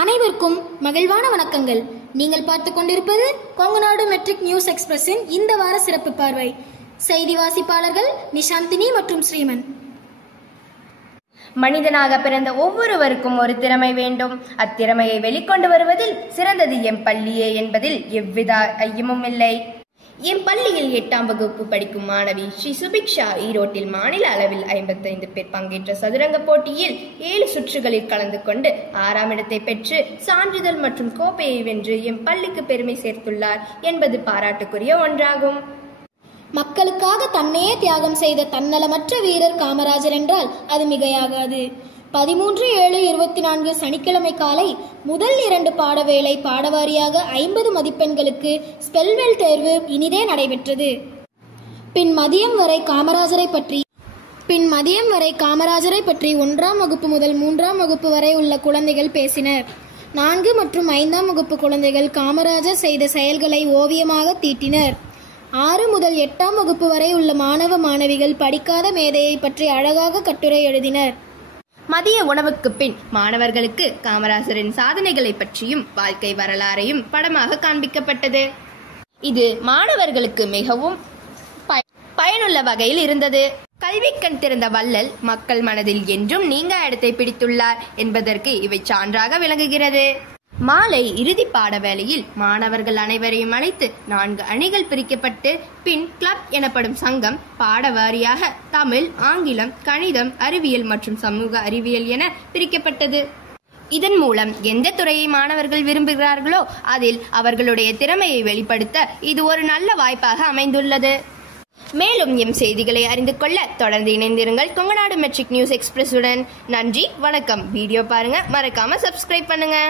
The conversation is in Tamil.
அனைவருக்கும் மகிழ்வான வணக்கங்கள். நீங்கள் பார்த்துக் கொண்டிருப்பது கொங்குநாடு மெட்ரிக் நியூஸ் எக்ஸ்பிரஸின் இந்த வார சிறப்பு பார்வை. செய்தி வாசிப்பாளர்கள் நிஷாந்தினி மற்றும் ஸ்ரீமன். மனிதனாக பிறந்த ஒவ்வொருவருக்கும் ஒரு திறமை வேண்டும். அத்திறமையை வெளிக்கொண்டு வருவதில் சிறந்தது எம் பள்ளியே என்பதில் எவ்வித ஐயமும் இல்லை. எம் பள்ளியில் 8ஆம் வகுப்பு படிக்கும் மாணவி ஸ்ரீ சுபிக்ஷா ஈரோட்டில் மாநில அளவில் 55 பேர் பங்கேற்ற சதுரங்க போட்டியில் 7 சுற்றுகளில் கலந்து கொண்டு 6ஆம் இடத்தை பெற்று சான்றிதழ் மற்றும் கோப்பையை வென்று எம் பள்ளிக்கு பெருமை சேர்த்துள்ளார் என்பது பாராட்டுக்குரிய ஒன்றாகும். மக்களுக்காக தன்னையே தியாகம் செய்த தன்னலமற்ற வீரர் காமராஜர் என்றால் அது மிகையாகாது. 13/7/24 சனிக்கிழமை காலை முதல் 2 பாடவேளை பாடவாரியாக 50 மதிப்பெண்களுக்கு ஸ்பெல்வெல் தேர்வு இனிதே நடைபெற்றது. பின் மதியம் வரை காமராஜரை பற்றி 1ஆம் வகுப்பு முதல் 3ஆம் வகுப்பு வரை உள்ள குழந்தைகள் பேசினர். 4 மற்றும் 5ஆம் வகுப்பு குழந்தைகள் காமராஜர் செய்த செயல்களை ஓவியமாக தீட்டினர். 6 முதல் 8ஆம் வகுப்பு வரை உள்ள மாணவ மாணவிகள் படிக்காத மேதையை பற்றி அழகாக கட்டுரை எழுதினர். மதிய உணவுக்கு பின் மாணவர்களுக்கு காமராஜரின் சாதனைகளை பற்றியும் வாழ்க்கை வரலாறையும் படமாக காண்பிக்கப்பட்டது. இது மாணவர்களுக்கு மிகவும் பயனுள்ள வகையில் இருந்தது. கல்வி கண் திறந்த வள்ளல் மக்கள் மனதில் என்றும் நீங்க இடத்தை பிடித்துள்ளார் என்பதற்கு இவை சான்றாக விளங்குகிறது. மாலை இறுதி பாட வேளையில் மாணவர்கள் அனைவரையும் அழைத்து 4 அணிகள் பிரிக்கப்பட்டு பின் கிளப் எனப்படும் சங்கம் பாடவாரியாக தமிழ், ஆங்கிலம், கணிதம், அறிவியல் மற்றும் சமூக அறிவியல் என பிரிக்கப்பட்டது. இதன் மூலம் எந்த துறையை மாணவர்கள் விரும்புகிறார்களோ அதில் அவர்களுடைய திறமையை வெளிப்படுத்த இது ஒரு நல்ல வாய்ப்பாக அமைந்துள்ளது. மேலும் எம் செய்திகளை அறிந்து கொள்ள தொடர்ந்து இணைந்திருங்கள் கொங்குநாடு மெட்ரிக் நியூஸ் எக்ஸ்பிரஸுடன். நன்றி, வணக்கம். வீடியோ பாருங்க, மறக்காம சப்ஸ்கிரைப் பண்ணுங்க.